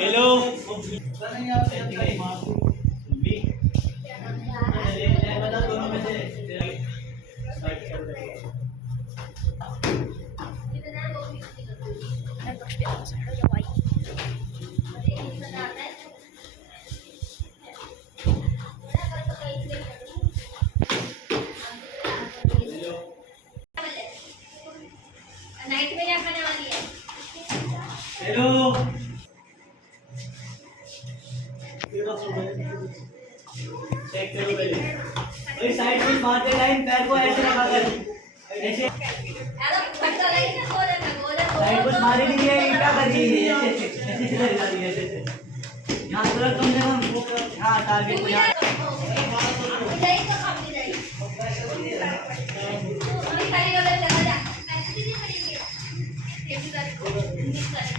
Hello night में क्या खाने वाली है? हेलो चेक करो पहले भाई साइड में मार दे लाइन पैर को ऐसे रखा कर ऐसे अरे फटका लगी ना गोले साइड को मारे नहीं है क्या कर रही है ऐसे ऐसे सीधा लगा रही है ऐसे यहां थोड़ा कम से कम हां टारगेट को यहां जाई तो काम नहीं जाई अभी खाली वाले चला जा पैसे दीजिए पड़ेंगे 23 तारीख को